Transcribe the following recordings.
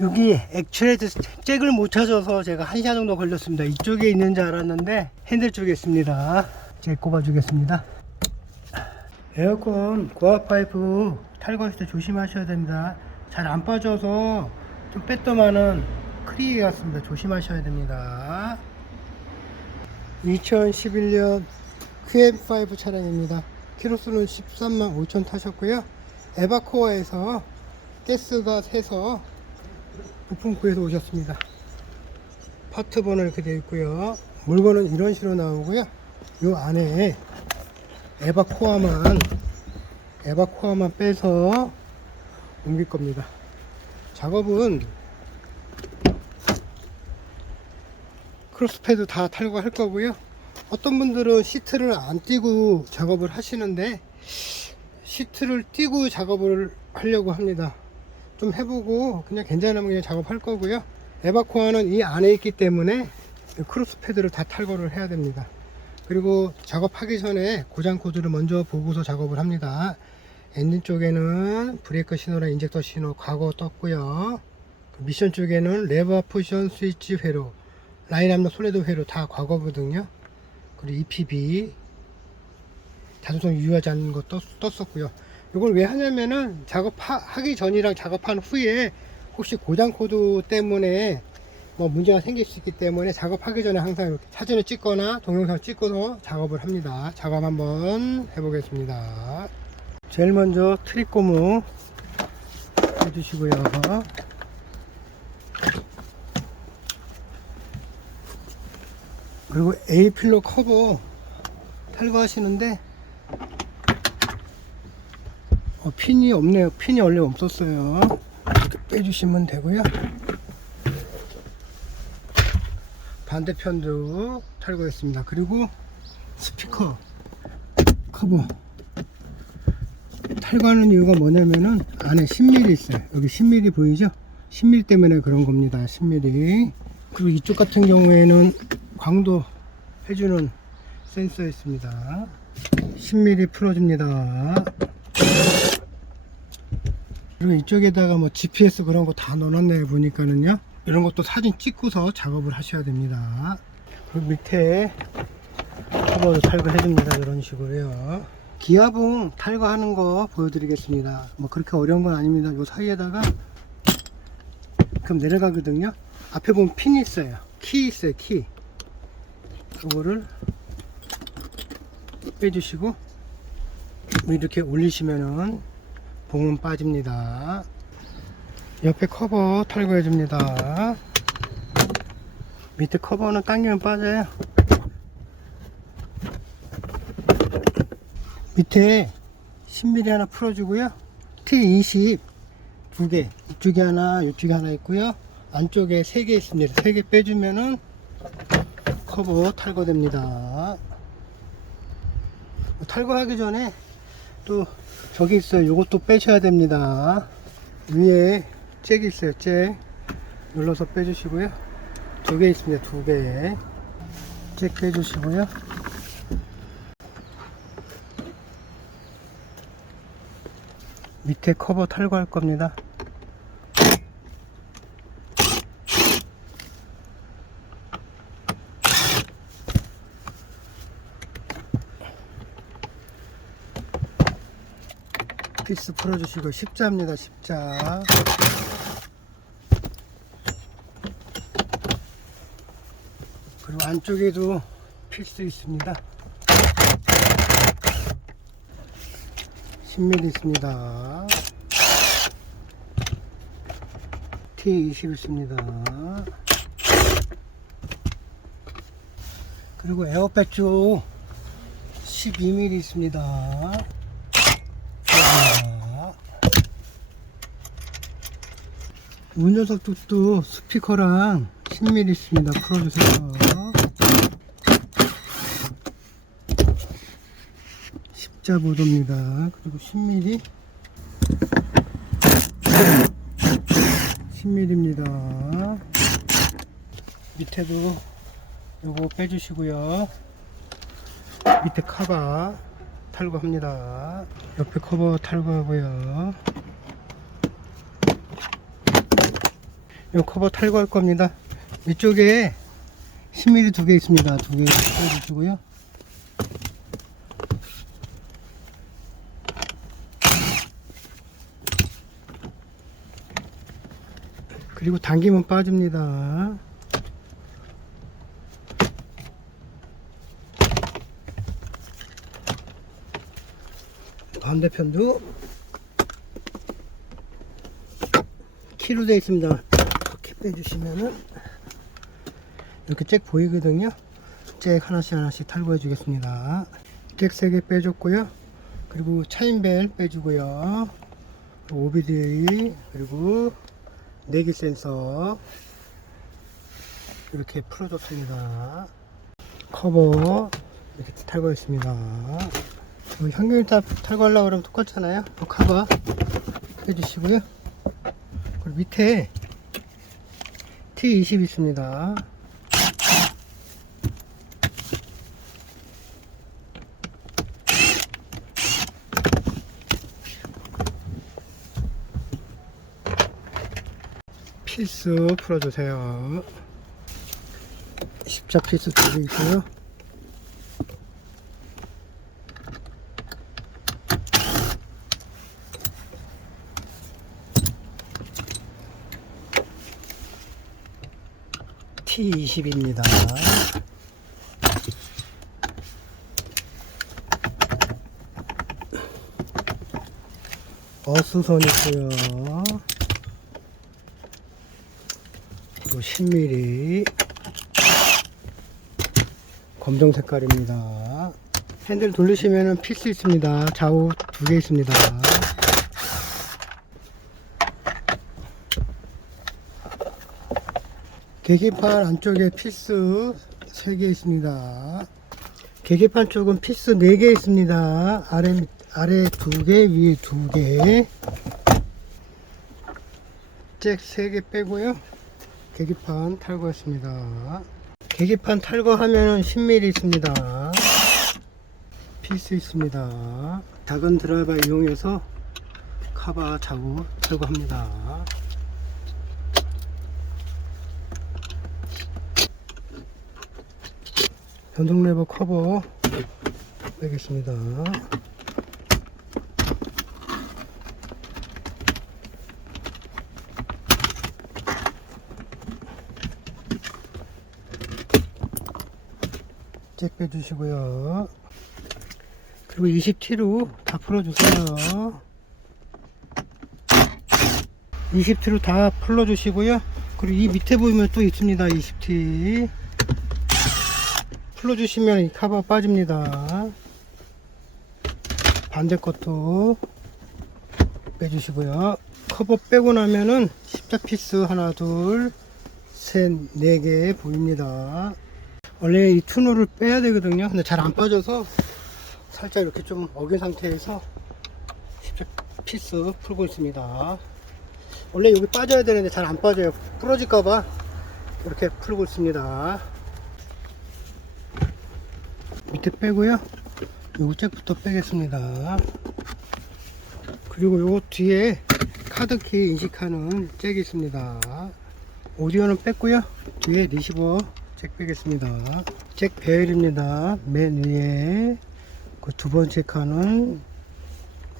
여기 액추레이터 잭을 못 찾아서 제가 한 시간 정도 걸렸습니다. 이쪽에 있는 줄 알았는데 핸들 쪽에 있습니다. 잭 꼽아 주겠습니다. 에어컨 고압 파이프 탈거할 때 조심하셔야 됩니다. 잘 안 빠져서 좀 뺐더만은 크리게 같습니다. 조심하셔야 됩니다. 2011년 QM5 차량입니다. 키로수는 13만 5천 타셨고요. 에바코어에서 가스가 새서 부품구에서 오셨습니다. 파트 번호 이렇게 되어 있고요. 물건은 이런 식으로 나오고요. 요 안에 에바 코어만 에바 코어만 빼서 옮길 겁니다. 작업은 크로스패드 다 탈거할 거고요. 어떤 분들은 시트를 안 띄고 작업을 하시는데 시트를 띄고 작업을 하려고 합니다. 좀 해보고 그냥 괜찮으면 그냥 작업할 거고요. 에바코어는 이 안에 있기 때문에 크로스 패드를 다 탈거를 해야 됩니다. 그리고 작업하기 전에 고장 코드를 먼저 보고서 작업을 합니다. 엔진 쪽에는 브레이크 신호랑 인젝터 신호 과거 떴고요. 미션 쪽에는 레버 포션 스위치 회로, 라인 앞로 솔레드 회로 다 과거거든요. 그리고 EPB 자동성 유효하지 않는 거 떴, 떴었고요. 이걸 왜 하냐면은 작업하기 전이랑 작업한 후에 혹시 고장 코드 때문에 뭐 문제가 생길 수 있기 때문에 작업하기 전에 항상 이렇게 사진을 찍거나 동영상 찍고서 작업을 합니다. 작업 한번 해보겠습니다. 제일 먼저 트립 고무 해주시고요. 그리고 A필러 커버 탈거하시는데 어, 핀이 없네요. 핀이 원래 없었어요. 빼주시면 되고요. 반대편도 탈거했습니다. 그리고 스피커 커버 탈거하는 이유가 뭐냐면은 안에 10mm 있어요. 여기 10mm 보이죠? 10mm 때문에 그런 겁니다. 10mm. 그리고 이쪽 같은 경우에는 광도 해주는 센서 있습니다. 10mm 풀어줍니다. 그리고 이쪽에다가 뭐 GPS 그런 거 다 넣어놨네요 보니까는요. 이런 것도 사진 찍고서 작업을 하셔야 됩니다. 그리고 밑에 커버를 탈거해 줍니다 이런 식으로요. 기아봉 탈거하는 거 보여드리겠습니다. 뭐 그렇게 어려운 건 아닙니다. 요 사이에다가 그럼 내려가거든요. 앞에 보면 핀이 있어요. 키 있어요 키. 이거를 빼주시고 이렇게 올리시면은 봉은 빠집니다. 옆에 커버 탈거해 줍니다. 밑에 커버는 당기면 빠져요. 밑에 10mm 하나 풀어주고요. T20 두 개, 이쪽에 하나, 이쪽에 하나 있고요. 안쪽에 세 개 있습니다. 세 개 빼주면은 커버 탈거됩니다. 탈거하기 전에 또 저기 있어요. 요것도 빼셔야 됩니다. 위에 잭이 있어요. 잭 눌러서 빼주시고요. 두 개 있습니다. 두 개. 잭 빼주시고요. 밑에 커버 탈거할 겁니다. 피스 풀어주시고 십자입니다 십자. 그리고 안쪽에도 필수 있습니다. 10mm 있습니다. T20 있습니다. 그리고 에어백 쪽 12mm 있습니다 운전석 쪽도 스피커랑 10mm 있습니다. 풀어주세요. 십자보도입니다. 그리고 10mm 10mm입니다. 밑에도 요거 빼주시고요. 밑에 카바 탈거합니다. 옆에 커버 탈거하고요. 요 커버 탈거할 겁니다. 이쪽에 10mm 두 개 있습니다. 두개 빼주시고요. 그리고 당기면 빠집니다. 반대편도 키로 되어 있습니다. 빼주시면은 이렇게 잭 보이거든요. 잭 하나씩 하나씩 탈거해 주겠습니다. 잭 3개 빼줬고요. 그리고 차인벨 빼주고요. OBD 그리고 내기 센서 이렇게 풀어줬습니다. 커버 이렇게 탈거했습니다. 여기 현균 탑 탈거하려고 그러면 똑같잖아요. 또 커버 해주시고요. 그리고 밑에 T20 있습니다. 필수 풀어주세요. 십자 필수 두개 있고요. T20입니다. 어수선 있고요. 그리고 10mm 검정 색깔입니다. 핸들 돌리시면 필수 있습니다. 좌우 두 개 있습니다. 계기판 안쪽에 필수 3개 있습니다. 계기판 쪽은 필수 4개 있습니다. 아래, 아래 2개, 위에 2개. 잭 3개 빼고요. 계기판 탈거했습니다. 계기판 탈거하면 10mm 있습니다. 필수 있습니다. 작은 드라이버 이용해서 카바 자구 탈거합니다. 변동 레버 커버 빼겠습니다. 잭 빼주시고요. 그리고 20T로 다 풀어주세요. 20T로 다 풀어주시고요. 그리고 이 밑에 보면 또 있습니다. 20T. 풀어주시면 이 카바 빠집니다. 반대 것도 빼주시고요. 커버 빼고 나면은 십자 피스 하나, 둘, 셋, 네 개 보입니다. 원래 이 투노를 빼야 되거든요. 근데 잘 안 빠져서 살짝 이렇게 좀 어긴 상태에서 십자 피스 풀고 있습니다. 원래 여기 빠져야 되는데 잘 안 빠져요. 부러질까봐 이렇게 풀고 있습니다. 밑에 빼고요. 요 잭부터 빼겠습니다. 그리고 요 뒤에 카드키 인식하는 잭이 있습니다. 오디오는 뺐고요. 뒤에 리시버 잭 빼겠습니다. 잭 배열입니다. 맨 위에 그 두 번째 칸은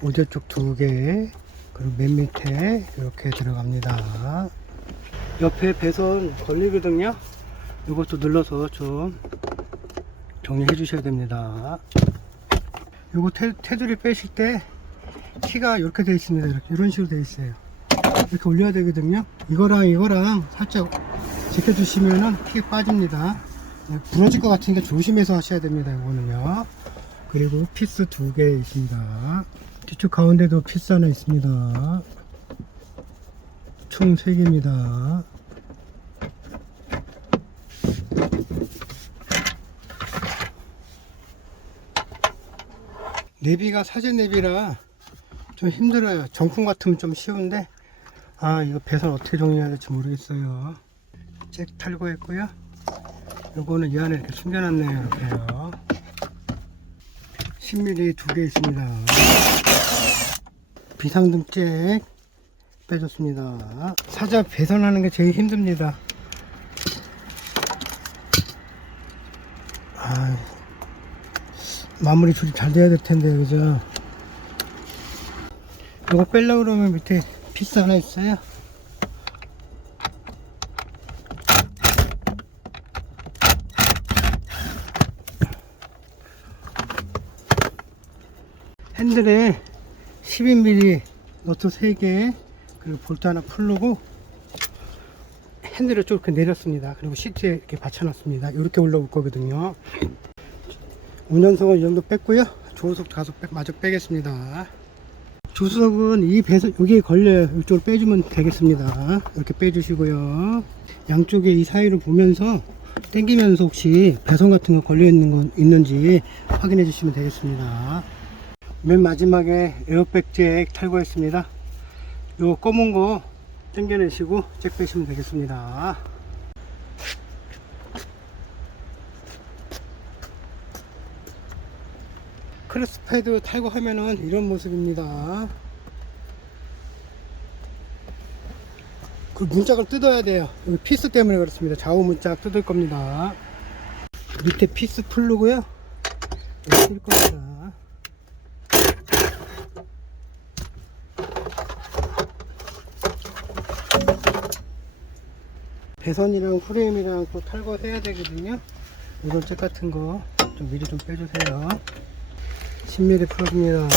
오디오 쪽 두 개, 그리고 맨 밑에 이렇게 들어갑니다. 옆에 배선 걸리거든요. 이것도 눌러서 좀 정리해 주셔야 됩니다. 요거 테, 테두리 빼실 때 키가 이렇게 되어 있습니다. 이렇게 이런 식으로 되어 있어요. 이렇게 올려야 되거든요. 이거랑 이거랑 살짝 지켜주시면은 키 빠집니다. 네, 부러질 것 같으니까 조심해서 하셔야 됩니다. 이거는요. 그리고 피스 두 개 있습니다. 뒤쪽 가운데도 피스 하나 있습니다. 총세 개입니다. 내비가 사제 내비라 좀 힘들어요. 정품 같으면 좀 쉬운데 아 이거 배선 어떻게 정리해야 될지 모르겠어요. 잭 탈거했고요. 요거는 이 안에 이렇게 숨겨놨네요. 이렇게요. 10mm 두 개 있습니다. 비상등 잭 빼줬습니다. 사자 배선하는 게 제일 힘듭니다. 아, 마무리 조립 잘 돼야 될 텐데, 그죠? 이거 빼려고 그러면 밑에 피스 하나 있어요. 핸들에 12mm 너트 3개 그리고 볼트 하나 풀르고 핸들을 좀 이렇게 내렸습니다 그리고 시트에 이렇게 받쳐놨습니다 이렇게 올라올 거거든요 운전석은 이 정도 뺐고요. 조수석 가속 빼, 마저 빼겠습니다. 조수석은 이 배선 여기에 걸려요 이쪽으로 빼주면 되겠습니다. 이렇게 빼주시고요. 양쪽에 이 사이를 보면서 당기면서 혹시 배선 같은 거 걸려 있는 건 있는지 확인해 주시면 되겠습니다. 맨 마지막에 에어백 잭 탈거했습니다. 요 검은 거 당겨내시고 잭 빼시면 되겠습니다. 크로스 패드 탈거 하면은 이런 모습입니다. 그 문짝을 뜯어야 돼요. 여기 피스 때문에 그렇습니다. 좌우 문짝 뜯을 겁니다. 밑에 피스 풀르고요. 뜰 겁니다. 배선이랑 프레임이랑 또 탈거해야 되거든요. 이런 잭 같은 거좀 미리 좀 빼주세요. 10mm 풀어줍니다.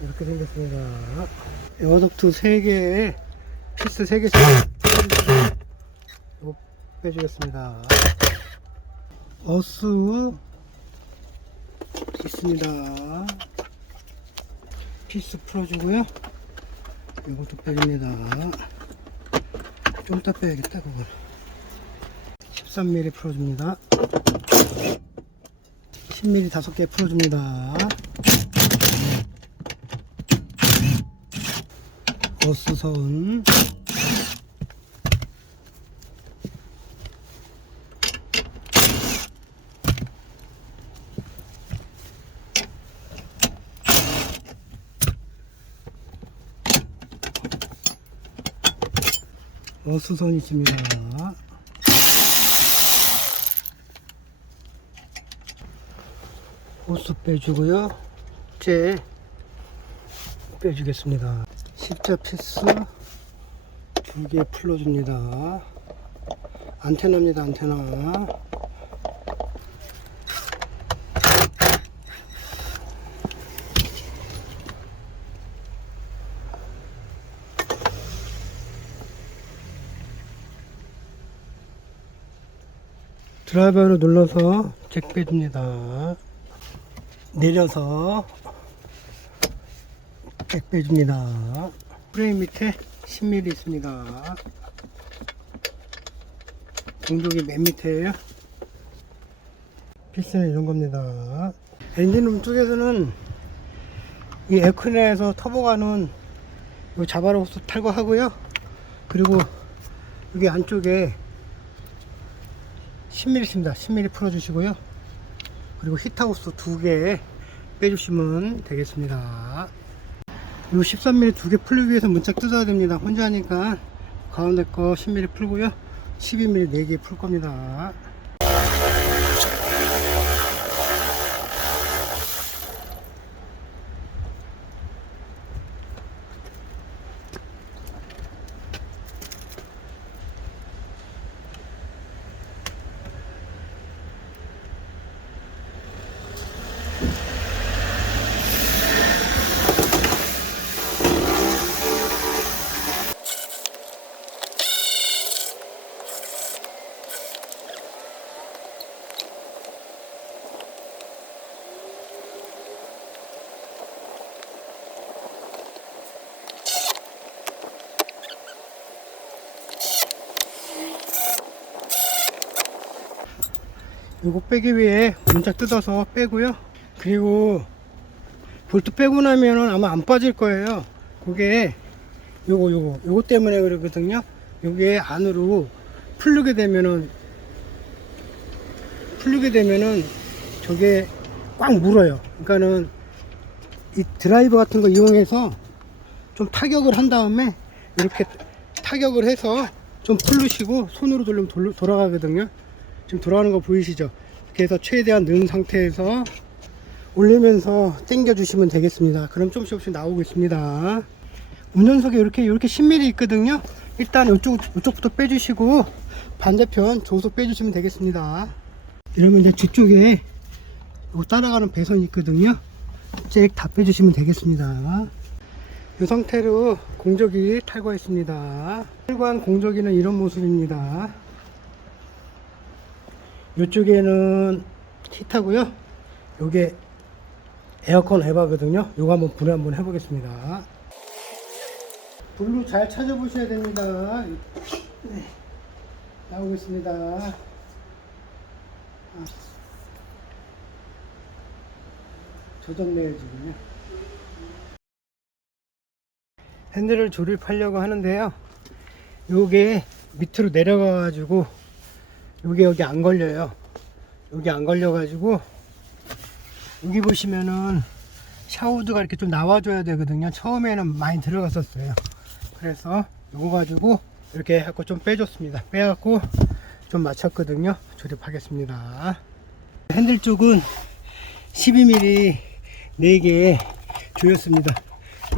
이렇게 생겼습니다. 에어덕트 3개에 피스 3개씩 이거 빼주겠습니다. 어스 있습니다. 피스 풀어주고요. 이것도 빼줍니다. 좀 이따 빼야겠다, 그걸. 13mm 풀어줍니다. 10mm 5개 풀어줍니다. 어스선. 어스선이 있습니다. 호스 빼주고요. 째 빼주겠습니다. 십자 피스 두 개 풀어줍니다. 안테나입니다. 안테나. 드라이버를 눌러서 잭 빼줍니다. 내려서 잭 빼줍니다. 프레임 밑에 10mm 있습니다. 공족이 맨 밑에에요. 필수는 이런 겁니다. 엔진룸 쪽에서는 이 에어컨에서 터보가는 요 자바로스 탈거하고요. 그리고 여기 안쪽에 10mm 있습니다. 10mm 풀어주시고요. 그리고 히트하우스 두 개 빼주시면 되겠습니다. 이 13mm 두 개 풀기 위해서 문짝 뜯어야 됩니다. 혼자 하니까 가운데 거 10mm 풀고요. 12mm 네개풀 겁니다. 요거 빼기 위해 문짝 뜯어서 빼고요. 그리고 볼트 빼고 나면은 아마 안 빠질 거예요. 그게 요거 요거 요거 때문에 그러거든요. 요게 안으로 풀르게 되면은 풀리게 되면은 저게 꽉 물어요. 그러니까는 이 드라이버 같은 거 이용해서 좀 타격을 한 다음에 이렇게 타격을 해서 좀 풀르시고 손으로 돌리면 돌- 돌아가거든요. 지금 돌아가는 거 보이시죠? 이렇게 해서 최대한 는 상태에서 올리면서 당겨 주시면 되겠습니다. 그럼 조금씩 조금씩 나오고 있습니다. 운전석에 이렇게 이렇게 10mm 있거든요. 일단 이쪽 이쪽부터 빼주시고 반대편 조속 빼주시면 되겠습니다. 이러면 이제 뒤쪽에 요 따라가는 배선이 있거든요. 잭다 빼주시면 되겠습니다. 이 상태로 공조기 탈거했습니다. 탈거한 공조기는 이런 모습입니다. 이쪽에는 히터고요. 요게 에어컨 에바거든요. 요거 한번 불을 한번 해보겠습니다. 불로 잘 찾아보셔야 됩니다. 네. 나오고 있습니다. 아. 젖었네요, 지금요. 핸들을 조립하려고 하는데요. 요게 밑으로 내려가가지고 요게 여기 안 걸려요. 여기 안 걸려가지고 여기 보시면은 샤우드가 이렇게 좀 나와줘야 되거든요. 처음에는 많이 들어갔었어요. 그래서 요거 가지고 이렇게 해갖고 좀 빼줬습니다. 빼갖고 좀 맞췄거든요. 조립하겠습니다. 핸들 쪽은 12mm 4개 조였습니다.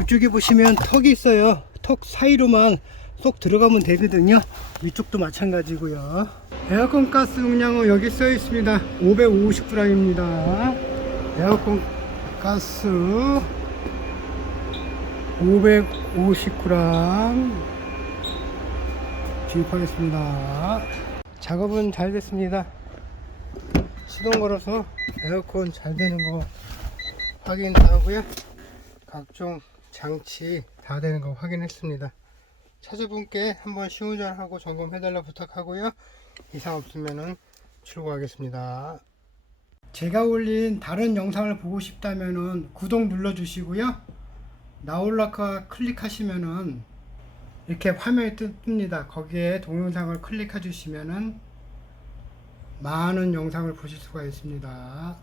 이쪽에 보시면 턱이 있어요. 턱 사이로만 쏙 들어가면 되거든요. 이쪽도 마찬가지고요. 에어컨 가스 용량은 여기 써 있습니다. 550g입니다. 에어컨 가스 550g 주입하겠습니다. 작업은 잘 됐습니다. 시동 걸어서 에어컨 잘 되는 거 확인하고요. 각종 장치 다 되는 거 확인했습니다. 차주분께 한번 시운전하고 점검해달라 부탁하고요. 이상 없으면은 출고하겠습니다. 제가 올린 다른 영상을 보고 싶다면은 구독 눌러주시고요. 나올라카 클릭하시면은 이렇게 화면이 뜹- 뜹니다. 거기에 동영상을 클릭해 주시면은 많은 영상을 보실 수가 있습니다.